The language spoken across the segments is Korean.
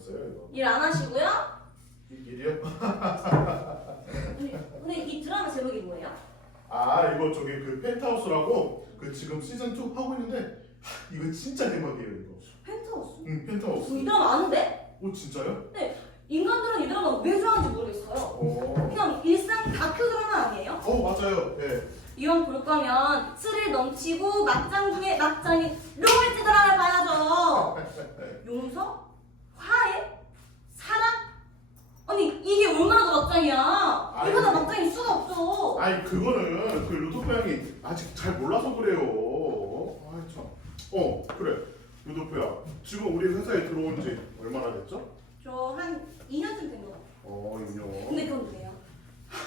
중이었어요. 이거 일 안 하시고요? 이 일이요? 근데, 근데 이 드라마 제목이 뭐예요? 아 이거 저기 그 펜트하우스라고 그 지금 시즌 2 하고 있는데 하, 이거 진짜 대박이에요 이거. 펜트하우스. 응 펜트하우스. 이 드라마 아는데? 오 진짜요? 인간들은 이 드라마 왜 좋아하는지 모르겠어요. 어. 그냥 일상 다큐 드라마 아니에요? 어 맞아요. 예. 이런 볼 거면 스릴 넘치고 막장 중에 막장이 로맨스 드라마 봐야죠. 용서? 화해? 사랑? 아니 이게 얼마나 더 막장이야? 아이고. 막장일 수가 없죠. 아니 그거는 그 루도프 형이 아직 잘 몰라서 그래요. 아이 참. 어 그래. 루도프야. 지금 우리 회사에 들어온 지 얼마나 됐죠? 저 한 2년쯤 된것 같아요. 어 인형. 근데 그건 왜요?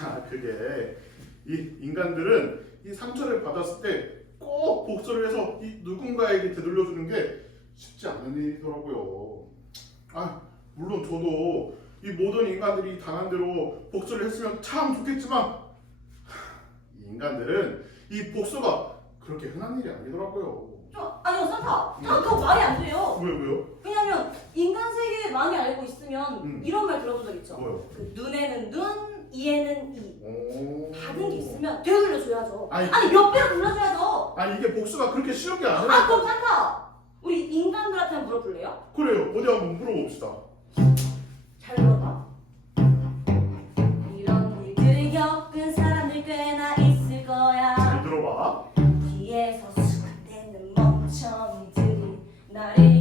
아, 그게 이 인간들은 이 상처를 받았을 때 꼭 복수를 해서 이 누군가에게 되돌려주는 게 쉽지 않은 일이더라고요. 아, 물론 저도 이 모든 인간들이 당한 대로 복수를 했으면 참 좋겠지만 인간들은 이 복수가 그렇게 흔한 일이 아니더라고요. 저 아니요 산타. 아 그거 말이 안 돼요. 왜 왜요? 왜냐면 인간 세계 많이 알고 있으면 음. 이런 말 들어본 적 있죠. 뭐요? 그 눈에는 눈, 이에는 이. 오. 받은 게 있으면 되돌려줘야죠. 아니, 아니 몇 배로 돌려줘야죠. 아니 이게 복수가 그렇게 쉬운 게아 아니라 그럼 산타. 우리 인간들한테 물어볼래요? 그래요. 어디 한번 물어봅시다. 잘 들어봐. 이런 일들을 겪은 사람들 꽤나 있을 거야. 잘 들어봐. 뒤에서 수많대는 멍청이들이 나를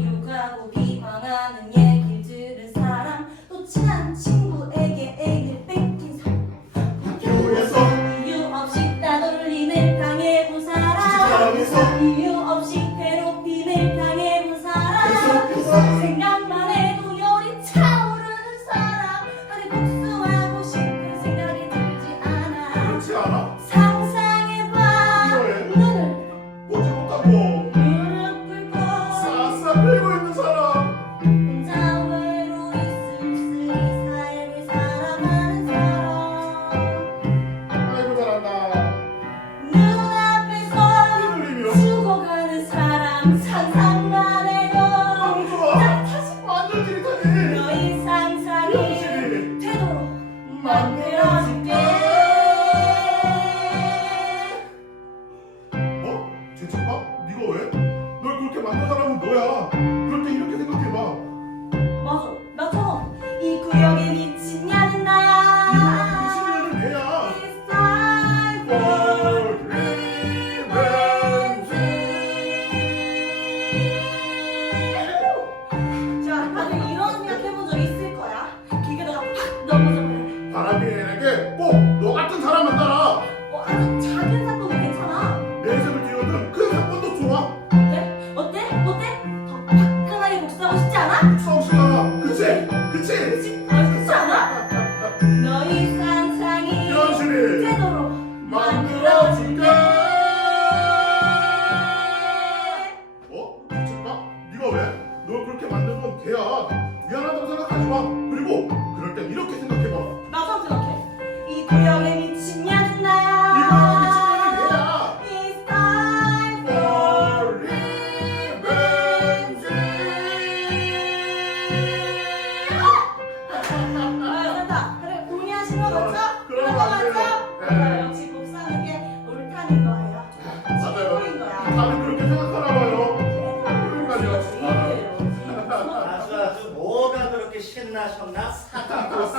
신나셨나 사탄 보스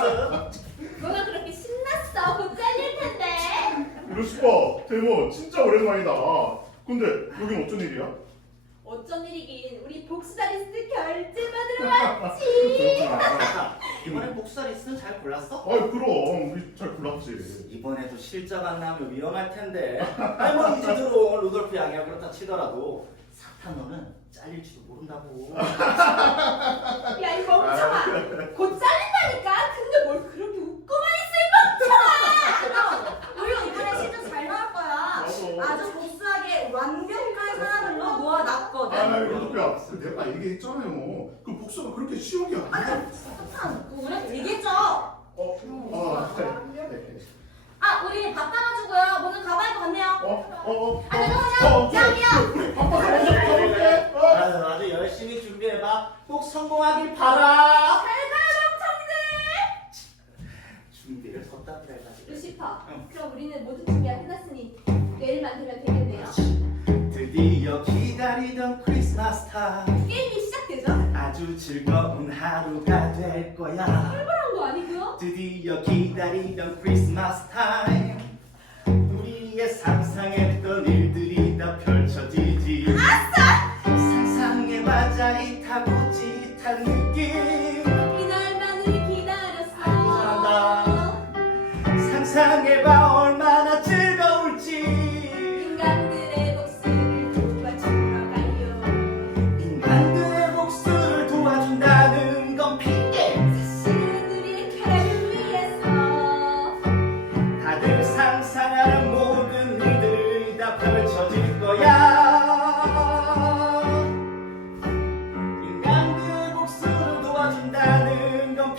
뭐가 그렇게 신났어? 곧 잘릴 텐데. 루시퍼 데모 진짜 오랜만이다 근데 여긴 어쩐 일이야? 어쩐 일이긴 우리 복수자 리스트 결제 받으러 왔지. 그렇구나 복사 리스트는 잘 골랐어? 아이 그럼 우리 잘 골랐지 이번에도 실적 안 나오면 위험할 텐데 아니 뭐 이제 들어온 루돌프 양이야 그렇다 치더라도 사탄 너는 잘릴지도 모른다고 야 이 멍청아 곧 잘린다니까 근데 뭘 그렇게 웃고만 있을 멍청아 물론 이번에 시즌 잘 나올 거야. 아주 복수하게 완벽한 사람들로 모아놨거든 아 루도피야 그 내가 얘기했잖아요 그 복수가 그렇게 쉬운 게 아니야 사탄 우리한테 얘기했죠 어? 아, 네. 네. 아 우리 네, 바빠가지고요. 먼저 가봐야 할것 같네요. 어? 어? 어? 아, 잠깐만요. 짱이요. 우리 마스 타임. 게임이 시작되죠? 아주 즐거운 하루가 될 거야. 그런 거 아니고요? 드디어 기다리던 크리스마스 타임. 우리의 상상했던 일들이 다 펼쳐지지. 아싸! 상상해봐 짜릿하고 찌릿한 느낌. 이날만을 기다렸어요. 상상해봐 얼마나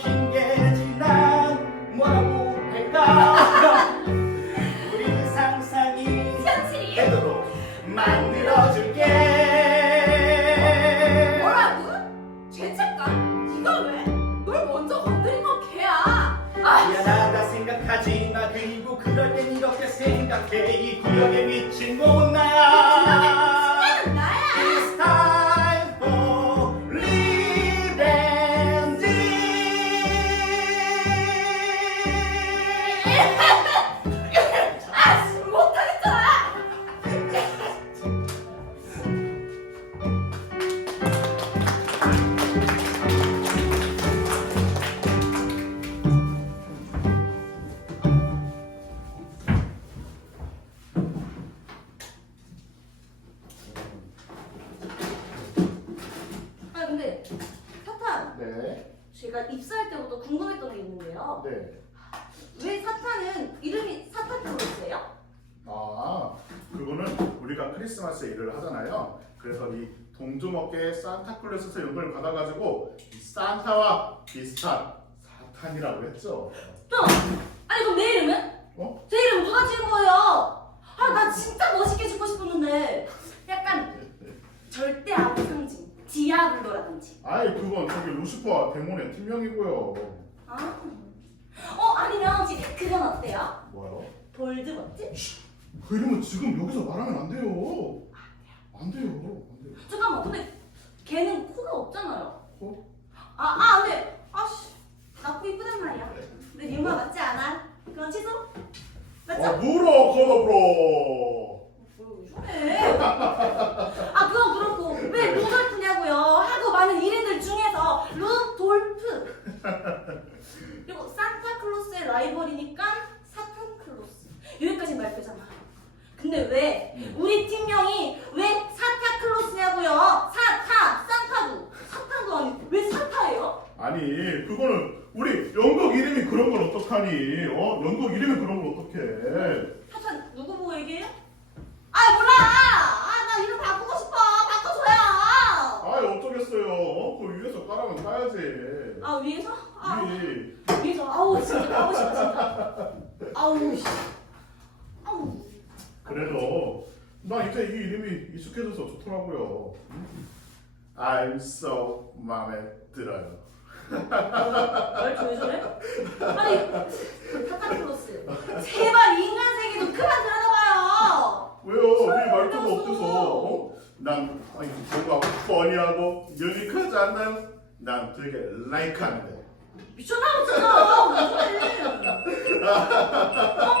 핑계지 난 뭐라고 할까? 우리 상상이 현실이 되도록 만들어줄게. 뭐라고? 죄책감? 네가 왜? 널 먼저 건드린 건 걔야. 아, 미안하다 생각하지 마 그리고 그럴 땐 이렇게 생각해 이 구역에 미친 못 우리가 크리스마스 일을 하잖아요. 그래서 이 동종업계의 산타클로스에서 연구를 받아가지고 이 산타와 비슷한 사탄이라고 했죠. 또 아니 그럼 내 이름은? 어? 제 이름 누가 지은 거예요? 아 나 진짜 멋있게 짓고 싶었는데 약간 절대 악의 상징 디아블로라든지 아이 그건 저기 루시퍼와 데몬의 팀명이고요. 아. 어 아니면 혹시 그건 어때요? 뭐요? 볼드모트? 그 이름은 지금 여기서 말하면 안 돼요. 안 돼요. 안 돼요. 잠깐만 근데 걔는 코가 없잖아요 코? 아아 근데 아씨 나코 이쁘단 말이야 근데 니마 맞지 않아? 그건 취소? 맞죠? 아 물어 걷어불어. 왜 이래? 아 그건 그렇고 왜 루돌프냐고요? 하고 많은 이름들 중에서 루돌프 그리고 산타클로스의 라이벌이니까 사탄클로스 여기까지 말되잖아 근데 왜 우리 팀명이 왜 사타클로스냐고요? 사타 산타도 사탄도 아니고 왜 사타예요? 아니 그거는 우리 연극 이름이 그런 걸 어떡하니? 어? 연극 이름이 그런 걸 어떡해? 사탄 누구 보고 얘기해요? 아 몰라 아 나 이름 바꾸고 싶어 바꿔줘요 아이 어쩌겠어요. 어? 그 위에서 깔아면 까야지. 아 위에서? 아 위. 위에서 아우 진짜 가고 싶다 아우 씨 아우 그래도 나 이제 이 이름이 익숙해져서 좋더라고요. I'm so 마음에 들어요. 왜 저래? 아니 타타클로스 제발 인간 세계도 그만 들여다봐요 왜요? 네 말투가 어때서? 어? 난 아니 뭔가 뻔히하고 유니크하지 않나요? 난 되게 라이크하는데. 미쳤나 왜 저래 어? 어?